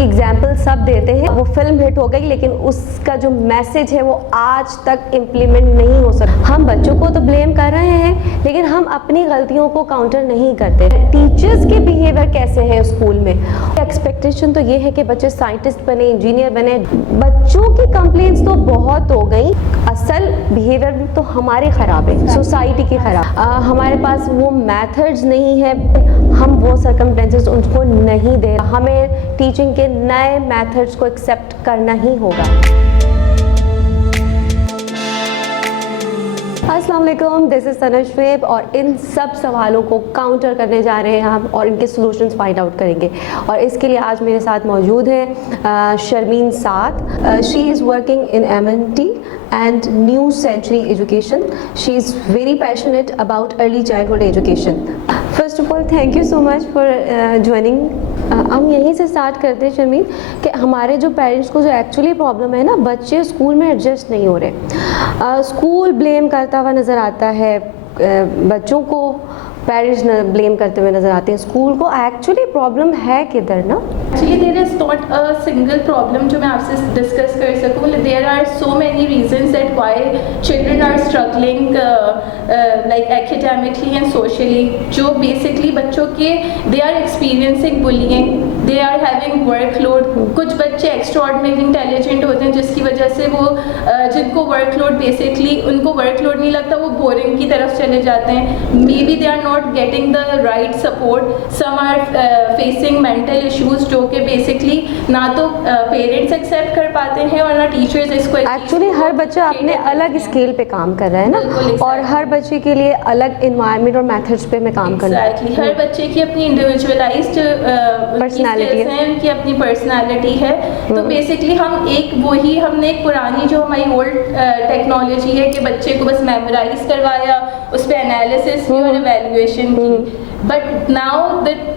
उसकी एग्जाम्पल सब देते हैं। वो फिल्म हिट हो गई लेकिन उसका जो मैसेज है वो आज तक इम्प्लीमेंट नहीं हो सकता। हम बच्चों को तो ब्लेम कर रहे हैं लेकिन हम अपनी गलतियों को काउंटर नहीं करते। टीचर्स के बिहेवियर कैसे हैं स्कूल में? एक्सपेक्टेशन तो ये है कि बच्चे साइंटिस्ट बने, इंजीनियर बने। बच्चों की कंप्लेंट्स तो बहुत हो गई, असल बिहेवियर तो हमारे ख़राब है, सोसाइटी की ख़राब। हमारे पास वो मेथड्स नहीं है, हम वो सर्कमस्टेंसेस उनको नहीं दे। हमें टीचिंग के नए मेथड्स को एक्सेप्ट करना ही होगा। अस्सलाम वालेकुम, दिस इज़ सना शुएब और इन सब सवालों को काउंटर करने जा रहे हैं हम और इनके सॉल्यूशंस फाइंड आउट करेंगे। और इसके लिए आज मेरे साथ मौजूद हैं Sharmeen Saad. She is working in MNT and New Century Education. She is very passionate about early childhood education. First of all, thank you so much for joining. हम यहीं से स्टार्ट करते हैं शर्मीन कि हमारे जो पेरेंट्स को जो एक्चुअली प्रॉब्लम है ना, बच्चे स्कूल में एडजस्ट नहीं हो रहे। स्कूल ब्लेम करता हुआ नज़र आता है बच्चों को, पेरेंट्स ब्लेम करते हुए नज़र आते हैं स्कूल को। एक्चुअली प्रॉब्लम है किधर ना? Actually there is not a single problem जो मैं आपसे डिस्कस कर सकूँ। There are so many reasons that why children are struggling like academically and socially. जो बेसिकली बच्चों के they are experiencing bullying, they are having workload. कुछ बच्चे एक्स्ट्राऑर्डिनरी इंटेलिजेंट होते हैं जिसकी वजह से वो जिनको वर्कलोड बेसिकली उनको वर्कलोड नहीं लगता, वो बोरिंग की तरफ चले जाते हैं। May be they are not getting the right support. Some are facing mental issues जो कि basically ना तो पेरेंट्स एक्सेप्ट कर पाते हैं और ना टीचर्स इसको। एक्चुअली हर बच्चा अपने अलग स्केल पे काम कर रहा है ना, और हर बच्चे के लिए अलग इन्वायरमेंट और मेथड्स पे मैं काम कर रहा हूँ। हर बच्चे की अपनी इंडिविजुअलाइज्ड पर्सनालिटी है, उनकी अपनी पर्सनालिटी है। तो बेसिकली हमने एक पुरानी जो हमारी ओल्ड टेक्नोलॉजी है कि बच्चे को बस मेमोराइज करवाया, उस पर एनालिसिस और इवैल्यूएशन की। But now that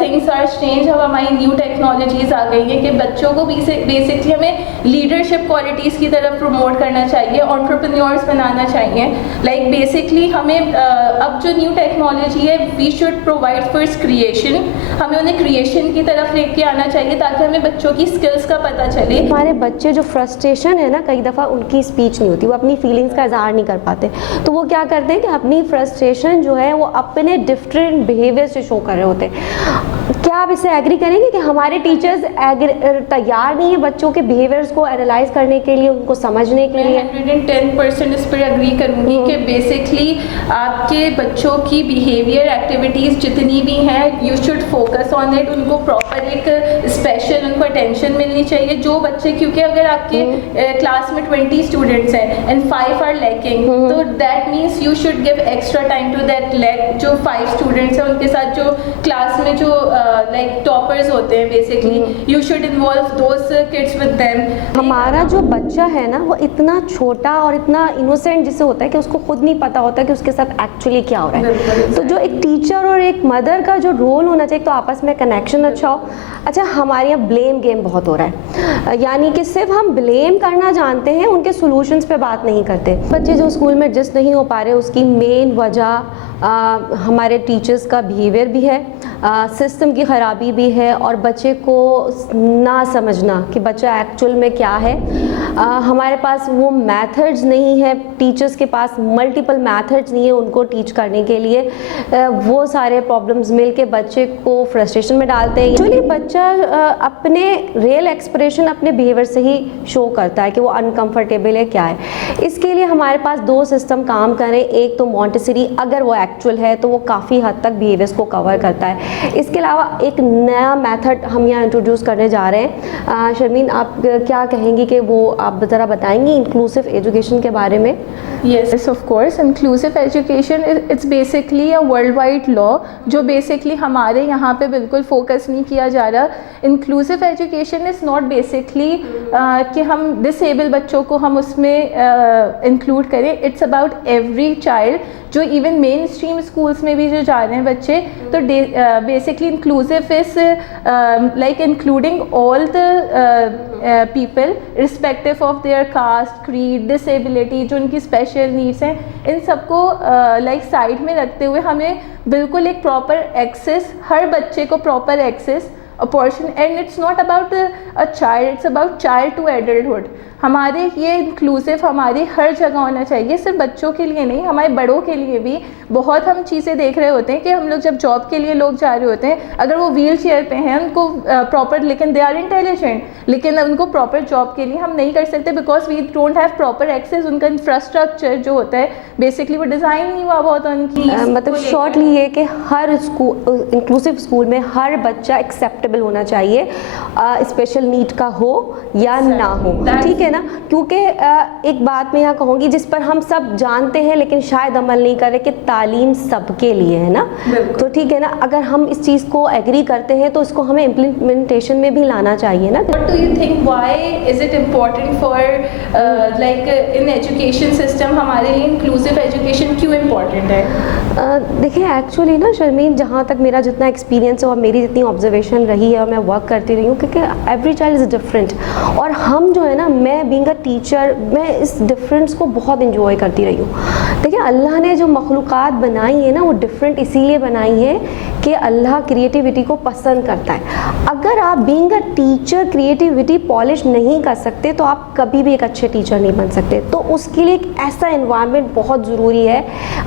things are change, अब हमारी न्यू टेक्नोलॉजीज आ गई हैं कि बच्चों को भी बेसिकली हमें लीडरशिप क्वालिटीज़ की तरफ प्रमोट करना चाहिए, एंटरप्रेन्योर्स बनाना चाहिए। लाइक बेसिकली हमें अब जो न्यू टेक्नोलॉजी है, we should provide first creation. हमें उन्हें क्रिएशन की तरफ लेके आना चाहिए ताकि हमें बच्चों की स्किल्स का पता चले। हमारे बच्चे जो फ्रस्ट्रेशन है ना, कई दफ़ा उनकी स्पीच नहीं होती, वो अपनी फीलिंग्स का इजहार नहीं कर पाते। तो वो क्या करते हैं कि अपनी फ्रस्ट्रेशन जो है वो अपने डिफरेंट बिहेवियर से शो कर रहे होते हैं। क्या आप इससे एग्री करेंगे कि हमारे टीचर्स तैयार नहीं है बच्चों के बिहेवियर्स को एनालाइज करने के लिए, उनको समझने के लिए? 110% इस पर एग्री करूँगी कि बेसिकली आपके बच्चों की बिहेवियर एक्टिविटीज़ जितनी भी हैं, you should focus on it. उनको प्रॉपर एक स्पेशल उनको अटेंशन मिलनी चाहिए। जो बच्चे, क्योंकि अगर आपके क्लास में 20 स्टूडेंट्स हैं एंड 5 आर लैकिंग, तो that means you should give extra time to that lack जो 5 स्टूडेंट्स हैं। उनके साथ जो क्लास में जो लाइक टॉपर्स होते हैं, basically you should involve those kids with them. हमारा जो बच्चा है ना, वो इतना छोटा और इतना इनोसेंट जिसे होता है कि उसको खुद नहीं पता होता कि उसके साथ एक्चुअली क्या हो रहा है। तो जो एक टीचर और एक मदर का जो रोल होना चाहिए, तो आपस में कनेक्शन अच्छा हो। अच्छा, हमारे यहाँ ब्लेम गेम बहुत हो रहा है, यानी कि सिर्फ हम ब्लेम करना जानते हैं, उनके सोल्यूशंस पे बात नहीं करते। बच्चे जो स्कूल में एडजस्ट नहीं हो पा रहे, उसकी मेन वजह हमारे टीचर्स का बिहेवियर भी है, सिस्टम की ख़राबी भी है, और बच्चे को ना समझना कि बच्चा एक्चुअल में क्या है। हमारे पास वो मेथड्स नहीं है, टीचर्स के पास मल्टीपल मेथड्स नहीं है उनको टीच करने के लिए। वो सारे प्रॉब्लम्स मिल के बच्चे को फ्रस्ट्रेशन में डालते हैं। एक्चुअली बच्चा अपने रियल एक्सप्रेशन अपने बिहेवियर से ही शो करता है कि वो अनकम्फर्टेबल है, क्या है। इसके लिए हमारे पास 2 सिस्टम काम करें। एक तो मॉन्टेसरी, अगर वो एक्चुअल है तो वो काफ़ी हद तक बिहेवियर्स को कवर करता है। इसके अलावा एक नया मेथड हम यहाँ इंट्रोड्यूस करने जा रहे हैं। शर्मीन, आप क्या कहेंगी कि वो आप ज़रा बताएंगी इंक्लूसिव एजुकेशन के बारे में? Yes, of course. Inclusive education it's basically a worldwide law जो basically हमारे यहाँ पे बिल्कुल फोकस नहीं किया जा रहा। Inclusive education is not basically कि हम डिसेबल बच्चों को हम उसमें इंक्लूड करें। It's about every child, जो इवन मेन स्ट्रीम स्कूल्स में भी जो जा रहे हैं बच्चे। तो basically inclusive is like including all the people respective of their caste, creed, disability, जो उनकी स्पेशल नीड्स हैं, इन सबको लाइक साइड में रखते हुए हमें बिल्कुल एक प्रॉपर एक्सेस, हर बच्चे को proper access opportunity, and it's not about a child, it's about child to adulthood. हमारे ये इंक्लूसिव हमारी हर जगह होना चाहिए, सिर्फ बच्चों के लिए नहीं, हमारे बड़ों के लिए भी। बहुत हम चीज़ें देख रहे होते हैं कि हम लोग जब जॉब के लिए लोग जा रहे होते हैं, अगर वो व्हील चेयर पे हैं, उनको प्रॉपर, लेकिन दे आर इंटेलिजेंट, लेकिन उनको प्रॉपर जॉब के लिए हम नहीं कर सकते because we don't have proper access. उनका इंफ्रास्ट्रक्चर जो होता है बेसिकली वो डिज़ाइन नहीं हुआ बहुत उनकी। मतलब शॉर्टली ये कि हर स्कूल, इंक्लूसिव स्कूल में हर बच्चा एक्सेप्टेबल होना चाहिए, स्पेशल नीड का हो या ना हो, ठीक है ना। क्योंकि एक बात मैं यहाँ कहूँगी जिस पर हम सब जानते हैं लेकिन शायद अमल नहीं कर रहे, कि तालीम सबके लिए है ना। तो ठीक है ना, अगर हम इस चीज़ को एग्री करते हैं तो इसको हमें इम्प्लीमेंटेशन में भी लाना चाहिए ना। What do you think, why is it important for like in education system, हमारे लिए इंक्लूसिव एजुकेशन क्यों इम्पोर्टेंट है? देखिए एक्चुअली ना शर्मीन, जहाँ तक मेरा जितना एक्सपीरियंस है और मेरी जितनी ऑब्जर्वेशन रही है और मैं वर्क करती रही हूँ, क्योंकि एवरी चाइल्ड इज़ डिफरेंट, और हम जो है ना, मैं बीइंग अ टीचर, मैं इस डिफरेंस को बहुत इंजॉय करती रही हूँ। देखिए अल्लाह ने जो मखलूक़ात बनाई है ना, वो डिफरेंट इसीलिए बनाई है कि अल्लाह क्रिएटिविटी को पसंद करता है। अगर आप being a teacher creativity polish नहीं कर सकते तो आप कभी भी एक अच्छे टीचर नहीं बन सकते। तो उसके लिए एक ऐसा एनवायरनमेंट बहुत ज़रूरी है,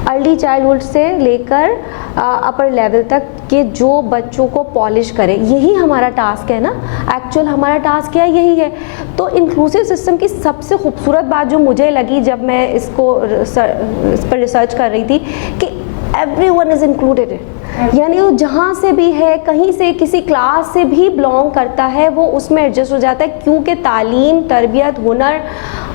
अर्ली चाइल्डहुड से लेकर अपर लेवल तक, कि जो बच्चों को पॉलिश करे। यही हमारा टास्क है ना, एक्चुअल हमारा टास्क क्या है, यही है। तो इंक्लूसिव सिस्टम की सबसे खूबसूरत बात जो मुझे लगी जब मैं इस पर रिसर्च कर रही थी, कि एवरीवन इज़ इंक्लूडेड, यानी वो जहाँ से भी है, कहीं से, किसी क्लास से भी बिलोंग करता है, वो उसमें एडजस्ट हो जाता है। क्योंकि तालीम, तरबियत, हुनर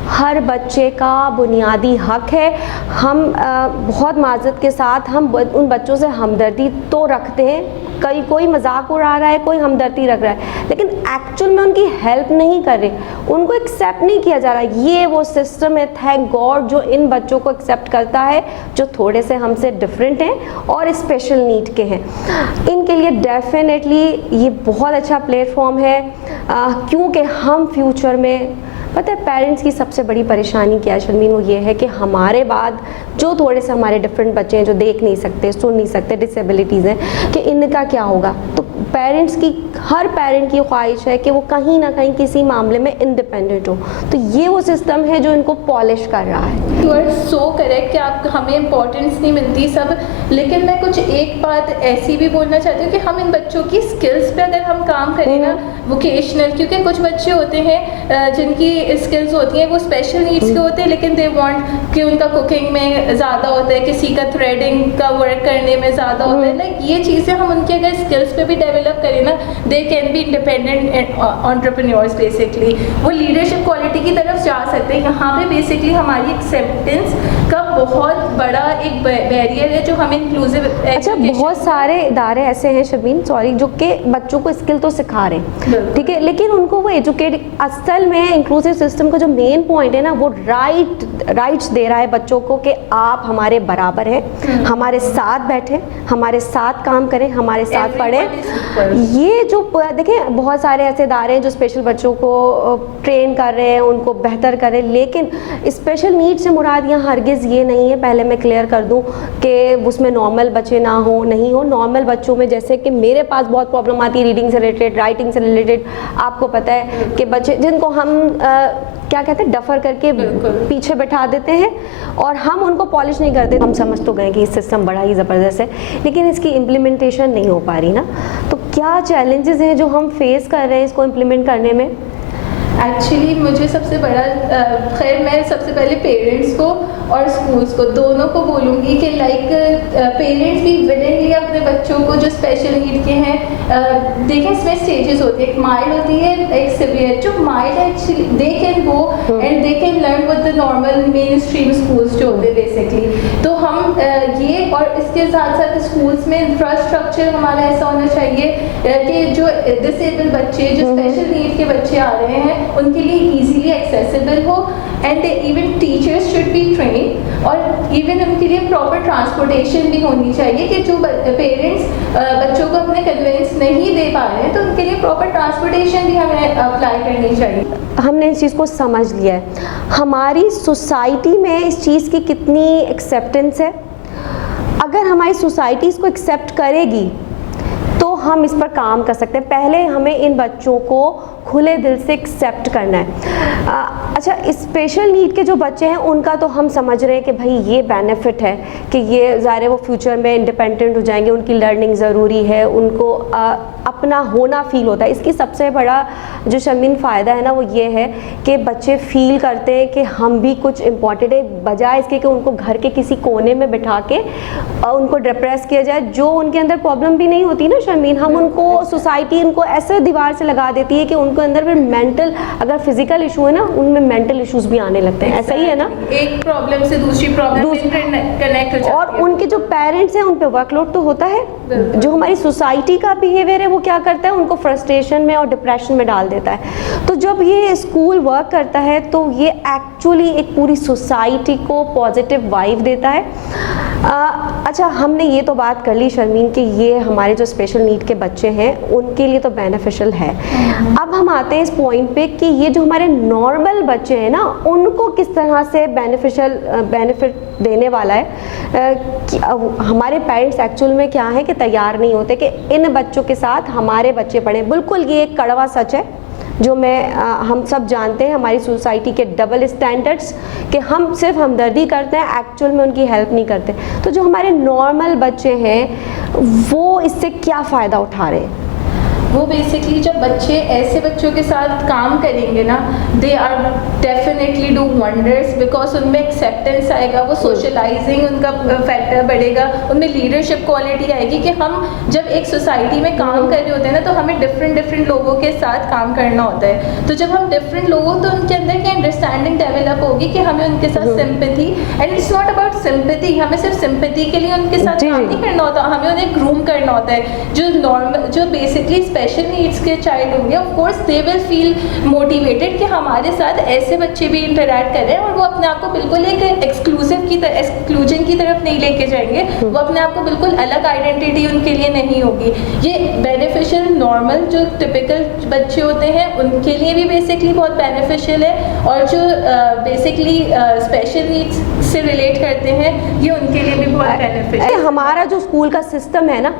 हर बच्चे का बुनियादी हक है। हम बहुत माज़रत के साथ हम उन बच्चों से हमदर्दी तो रखते हैं, कोई मजाक उड़ा रहा है, कोई हमदर्दी रख रहा है, लेकिन एक्चुअल में उनकी हेल्प नहीं कर रहे, उनको एक्सेप्ट नहीं किया जा रहा। ये वो सिस्टम है, थैंक गॉड, जो इन बच्चों को एक्सेप्ट करता है जो थोड़े से हमसे डिफरेंट हैं और स्पेशल नीड के हैं। इनके लिए डेफिनेटली ये बहुत अच्छा प्लेटफॉर्म है, क्योंकि हम फ्यूचर में, पता है पेरेंट्स की सबसे बड़ी परेशानी क्या है शर्मीन, वो ये है कि हमारे बाद जो थोड़े से हमारे डिफरेंट बच्चे हैं, जो देख नहीं सकते, सुन नहीं सकते, डिसेबिलिटीज़ हैं, कि इनका क्या होगा। तो पेरेंट्स की, हर पेरेंट की ख्वाहिश है कि वो कहीं ना कहीं किसी मामले में इंडिपेंडेंट हो। तो ये वो सिस्टम है जो इनको पॉलिश कर रहा है। यू आर सो करेक्ट कि आप, हमें इम्पोर्टेंस नहीं मिलती सब, लेकिन मैं कुछ एक बात ऐसी भी बोलना चाहती हूँ कि हम इन बच्चों की स्किल्स पे अगर हम काम करें ना, वोकेशनल, क्योंकि कुछ बच्चे होते हैं जिनकी स्किल्स होती हैं वो स्पेशल नीड्स के होते हैं, लेकिन दे वांट कि उनका कुकिंग में ज़्यादा होता है, किसी का थ्रेडिंग का वर्क करने में ज़्यादा होता है। लाइक ये चीज़ें हम उनके अगर स्किल्स पे भी डेवलप करें ना, they can be independent entrepreneurs basically, वो लीडरशिप क्वालिटी की तरफ जा सकते हैं। यहाँ पे बेसिकली हमारी एक्सेप्टेंस का बहुत बड़ा एक बैरियर है जो हमें इंक्लूसिव। अच्छा, बहुत सारे इदारे ऐसे हैं शर्मीन, सॉरी, जो कि बच्चों को स्किल तो सिखा रहे हैं, ठीक है, लेकिन उनको वो एजुकेट, असल में इंक्लूसिव सिस्टम का जो मेन पॉइंट है ना, वो राइट्स दे रहा है बच्चों को कि आप हमारे बराबर हैं, हमारे साथ बैठें, हमारे साथ काम करें, हमारे साथ पढ़ें। ये जो देखें, बहुत सारे ऐसे इदारे हैं जो स्पेशल बच्चों को ट्रेन कर रहे हैं, उनको बेहतर कर रहे हैं, लेकिन स्पेशल नीड से मुराद यहाँ हरगिज़ ये नहीं है, पहले मैं क्लियर कर दूँ, कि उसमें नॉर्मल बच्चे ना हो, नहीं हो। नॉर्मल बच्चों में, जैसे कि मेरे पास बहुत प्रॉब्लम आती है रीडिंग से रिलेटेड, राइटिंग से रिलेटेड, आपको पता है कि बच्चे जिनको हम क्या कहते हैं, डफर करके पीछे बैठा देते हैं और हम उनको पॉलिश नहीं करते। हम समझ तो गए कि सिस्टम बड़ा ही ज़बरदस्त है, लेकिन इसकी इम्प्लीमेंटेशन नहीं हो पा रही ना। तो क्या चैलेंजेस हैं जो हम फेस कर रहे हैं इसको इम्प्लीमेंट करने में? एक्चुअली मुझे सबसे बड़ा, खैर मैं सबसे पहले पेरेंट्स को और स्कूल्स को दोनों को बोलूँगी कि लाइक पेरेंट्स भी विलिंगली अपने बच्चों को जो स्पेशल नीड के हैं, देखें इसमें स्टेजेस होती है, एक माइल्ड होती है, एक सिवियर। जो mild actually they can go and they can learn with the normal main stream schools जो होते हैं बेसिकली। तो हम ये, और इसके साथ साथ स्कूल्स में इंफ्रास्ट्रक्चर हमारा ऐसा होना चाहिए कि जो डिसेबल बच्चे, जो स्पेशल नीड के बच्चे आ रहे हैं, उनके लिए इजीली एक्सेसिबल हो, and even teachers should be train, और इवन उनके लिए प्रॉपर ट्रांसपोर्टेशन भी होनी चाहिए कि जो पेरेंट्स बच्चों को अपने कन्वेंस नहीं दे पा रहे हैं तो उनके लिए प्रॉपर ट्रांसपोर्टेशन भी हमें अप्लाई करनी चाहिए। हमने इस चीज़ को समझ लिया है, हमारी सोसाइटी में इस चीज़ की कितनी एक्सेप्टेंस है। अगर हमारी सोसाइटी इसको एक्सेप्ट करेगी तो हम इस पर काम कर सकते हैं। पहले हमें इन बच्चों को खुले दिल से एक्सेप्ट करना है। अच्छा, स्पेशल नीड के जो बच्चे हैं उनका तो हम समझ रहे हैं कि भाई ये बेनिफिट है कि ये ज़ाहिर है वो फ्यूचर में इंडिपेंडेंट हो जाएंगे, उनकी लर्निंग ज़रूरी है, उनको अपना होना फील होता है। इसकी सबसे बड़ा जो शर्मीन फ़ायदा है ना वो ये है कि बच्चे फील करते हैं कि हम भी कुछ इम्पॉर्टेंट है, बजाय इसके कि उनको घर के किसी कोने में बिठा के उनको डिप्रेस किया जाए। जो उनके अंदर प्रॉब्लम भी नहीं होती ना शर्मीन, हम उनको सोसाइटी उनको ऐसे दीवार से लगा देती है कि उनके अंदर फिर मेंटल, अगर फिजिकल इशू है ना उनमें मेंटल इश्यूज भी आने लगते हैं। ऐसा ही है ना, एक प्रॉब्लम से दूसरी प्रॉब्लम कनेक्ट हो जाती है। और उनके जो पेरेंट्स हैं उन पे वर्कलोड तो होता है। जो हमारी सोसाइटी का बिहेवियर है वो क्या करता है, उनको फ्रस्ट्रेशन में और डिप्रेशन में डाल देता है। तो जब ये स्कूल वर्क करता है तो ये एक्चुअली एक पूरी सोसाइटी को पॉजिटिव वाइब देता है। अच्छा, हमने ये तो बात कर ली शर्मीन कि ये हमारे जो स्पेशल नीड के बच्चे हैं उनके लिए तो बेनिफिशियल है। अब हम आते हैं इस पॉइंट पे कि ये जो हमारे नॉर्मल बच्चे हैं ना उनको किस तरह से बेनिफिट देने वाला है। कि हमारे पेरेंट्स एक्चुअल में क्या है कि तैयार नहीं होते कि इन बच्चों के साथ हमारे बच्चे पढ़ें। बिल्कुल ये एक कड़वा सच है जो हम सब जानते हैं, हमारी सोसाइटी के डबल स्टैंडर्ड्स कि हम सिर्फ हमदर्दी करते हैं, एक्चुअल में उनकी हेल्प नहीं करते। तो जो हमारे नॉर्मल बच्चे हैं वो इससे क्या फ़ायदा उठा रहे हैं? वो बेसिकली जब बच्चे ऐसे बच्चों के साथ काम करेंगे ना, they are definitely do wonders, because उनमें एक्सेप्टेंस आएगा, वो सोशलाइजिंग उनका फैक्टर बढ़ेगा, उनमें लीडरशिप क्वालिटी आएगी कि हम जब एक सोसाइटी में काम कर रहे होते हैं ना तो हमें डिफरेंट लोगों के साथ काम करना होता है। तो जब हम डिफरेंट लोगों, तो उनके अंदर की अंडरस्टैंडिंग डेवलप होगी कि हमें उनके साथ sympathy, and it's not about sympathy, हमें सिर्फ सिंपैथी के लिए उनके साथ काम नहीं करना होता, हमें उन्हें ग्रूम करना होता है। जो नॉर्मल, जो बेसिकली स्पेशल नीड्स के चाइल्ड होंगे, of course they will feel motivated कि हमारे साथ ऐसे बच्चे भी इंटरैक्ट कर रहे हैं, और वो अपने आप को बिल्कुल एक एक्सक्लूजन की तरफ नहीं लेके जाएंगे, वो अपने आप को बिल्कुल अलग आइडेंटिटी उनके लिए नहीं होगी। ये बेनिफिशियल, नॉर्मल जो टिपिकल बच्चे होते हैं उनके लिए भी बेसिकली बहुत बेनिफिशियल है, और जो बेसिकली स्पेशल नीड्स से रिलेट करते हैं ये उनके लिए भी बहुत बेनिफिशियल। हमारा जो स्कूल का सिस्टम है ना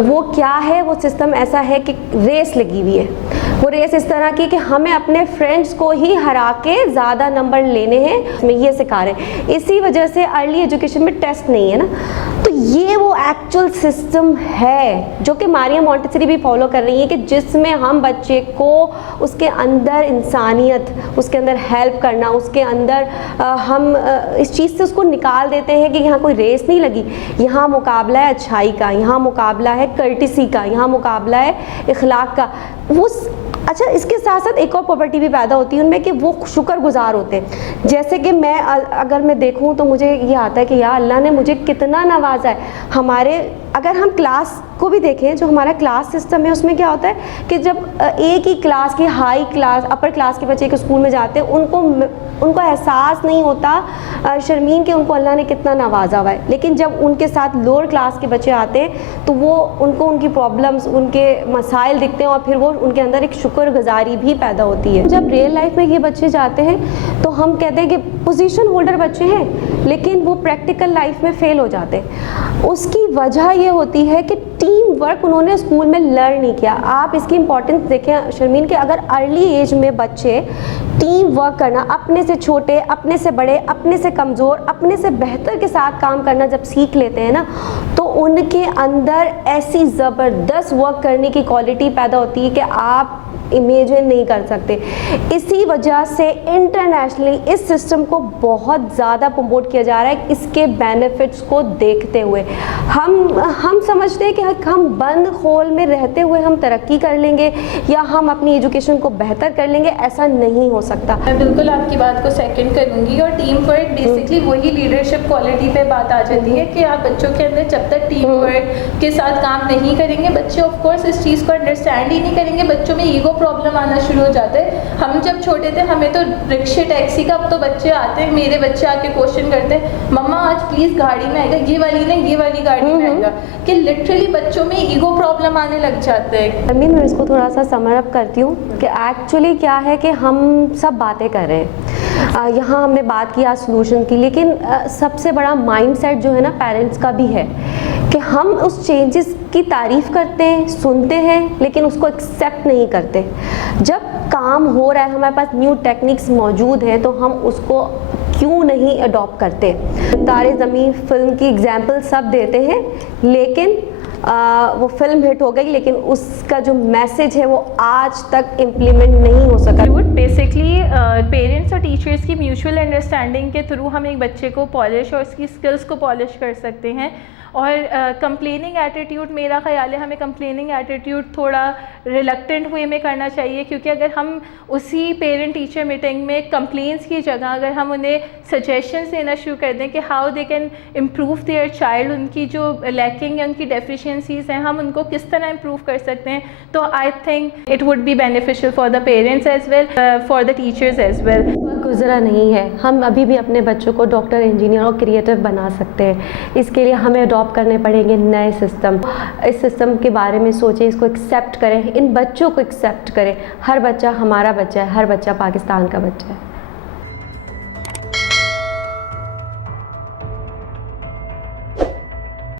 वो क्या है, वो सिस्टम ऐसा है कि रेस लगी हुई है। वो रेस इस तरह की कि हमें अपने फ्रेंड्स को ही हरा के ज़्यादा नंबर लेने हैं, हमें ये सिखा रहे हैं। इसी वजह से अर्ली एजुकेशन में टेस्ट नहीं है ना, तो ये वो एक्चुअल सिस्टम है जो कि मारिया मॉन्टेसरी भी फॉलो कर रही है कि जिसमें हम बच्चे को उसके अंदर इंसानियत, उसके अंदर हेल्प करना, उसके अंदर हम इस चीज़ से उसको निकाल देते हैं कि यहाँ कोई रेस नहीं लगी, यहाँ मुकाबला है अच्छाई का, यहाँ मुकाबला है कर्टिसी का, यहाँ मुकाबला है इखलाक का। वो अच्छा, इसके साथ साथ एक और प्रॉपर्टी भी पैदा होती है उनमें कि वो शुक्रगुजार होते हैं। जैसे कि मैं अगर मैं देखूं तो मुझे ये आता है कि यार अल्लाह ने मुझे कितना नवाजा है। हमारे अगर हम क्लास को भी देखें, जो हमारा क्लास सिस्टम है उसमें क्या होता है कि जब एक ही क्लास की हाई क्लास, अपर क्लास के बच्चे एक स्कूल में जाते हैं उनको एहसास नहीं होता शर्मीन कि उनको अल्लाह ने कितना नवाजा हुआ है। लेकिन जब उनके साथ लोअर क्लास के बच्चे आते हैं तो वो उनको उनकी प्रॉब्लम्स, उनके मसाइल दिखते हैं और फिर वो उनके अंदर एक शुक्रगुजारी भी पैदा होती है। जब रियल लाइफ में ये बच्चे जाते हैं तो हम कहते हैं कि पोजीशन होल्डर बच्चे हैं लेकिन वो प्रैक्टिकल लाइफ में फेल हो जाते हैं। उसकी वजह ये होती है कि टीम वर्क उन्होंने स्कूल में लर्न नहीं किया। आप इसकी इंपॉर्टेंस देखें शर्मीन कि अगर अर्ली एज में बच्चे टीम वर्क करना, अपने से छोटे, अपने से बड़े, अपने से कमज़ोर, अपने से बेहतर के साथ काम करना जब सीख लेते हैं ना तो उनके अंदर ऐसी ज़बरदस्त वर्क करने की क्वालिटी पैदा होती है कि आप इमेजिन नहीं कर सकते। इसी वजह से इंटरनेशनली इस सिस्टम को बहुत ज़्यादा प्रमोट किया जा रहा है। इसके बेनिफिट्स को देखते हुए हम समझते हैं कि हम बंद खोल में रहते हुए हम तरक्की कर लेंगे या हम अपनी एजुकेशन को बेहतर कर लेंगे, ऐसा नहीं हो सकता। मैं बिल्कुल आपकी बात को सेकंड करूंगी। और टीम वर्क बेसिकली वही लीडरशिप क्वालिटी पे बात आ जाती है कि आप बच्चों के अंदर जब तक टीम वर्क के साथ काम नहीं करेंगे, बच्चे ऑफ कोर्स इस चीज़ को अंडरस्टैंड ही नहीं करेंगे। बच्चों में ईगो प्रॉब्लम आना शुरू हो जाता है। हम जब छोटे थे हमें तो रिक्शे टैक्सी का, अब तो बच्चे आते हैं, मेरे बच्चे आके क्वेश्चन करते हैं मम्मा आज प्लीज़ गाड़ी में आएगा, ये वाली नहीं ये वाली गाड़ी में आएगा, कि लिटरली बच्चों में ईगो प्रॉब्लम आने लग जाता है। अमीन, मैं इसको थोड़ा सा समरअप करती हूँ कि एक्चुअली क्या है कि हम सब बातें कर रहे हैं, यहाँ हमने बात की आज सोल्यूशन की, लेकिन सबसे बड़ा माइंडसेट जो है ना पेरेंट्स का भी है कि हम उस चेंजेस की तारीफ़ करते हैं, सुनते हैं, लेकिन उसको एक्सेप्ट नहीं करते। जब काम हो रहा है, हमारे पास न्यू टेक्निक्स मौजूद हैं, तो हम उसको क्यों नहीं अडॉप्ट करते। तारे ज़मीं फिल्म की एग्जाम्पल सब देते हैं, लेकिन वो फिल्म हिट हो गई, लेकिन उसका जो मैसेज है वो आज तक इम्प्लीमेंट नहीं हो सका। बेसिकली पेरेंट्स और टीचर्स की म्यूचुअल अंडरस्टैंडिंग के थ्रू हम एक बच्चे को पॉलिश और उसकी स्किल्स को पॉलिश कर सकते हैं। और कंप्लेनिंग एटीट्यूड, मेरा ख़्याल है हमें कंप्लेनिंग एटीट्यूड थोड़ा रिलक्टेंट वे में करना चाहिए, क्योंकि अगर हम उसी पेरेंट टीचर मीटिंग में कंप्लेंट्स की जगह अगर हम उन्हें सजेशंस देना शुरू कर दें कि how they can improve their child, उनकी जो लैकिंग है, उनकी डेफिशिएंसीज हैं, हम उनको किस तरह इम्प्रूव कर सकते हैं, तो I think it would be beneficial for the parents as well, for the teachers as well. गुजरा नहीं है, हम अभी भी अपने बच्चों को डॉक्टर, इंजीनियर और क्रिएटिव बना सकते हैं। इसके लिए हमें अडॉप्ट करने पड़ेंगे नए सिस्टम। इस सिस्टम के बारे में सोचें, इसको एक्सेप्ट करें, इन बच्चों को एक्सेप्ट करें। हर बच्चा हमारा बच्चा है, हर बच्चा पाकिस्तान का बच्चा है।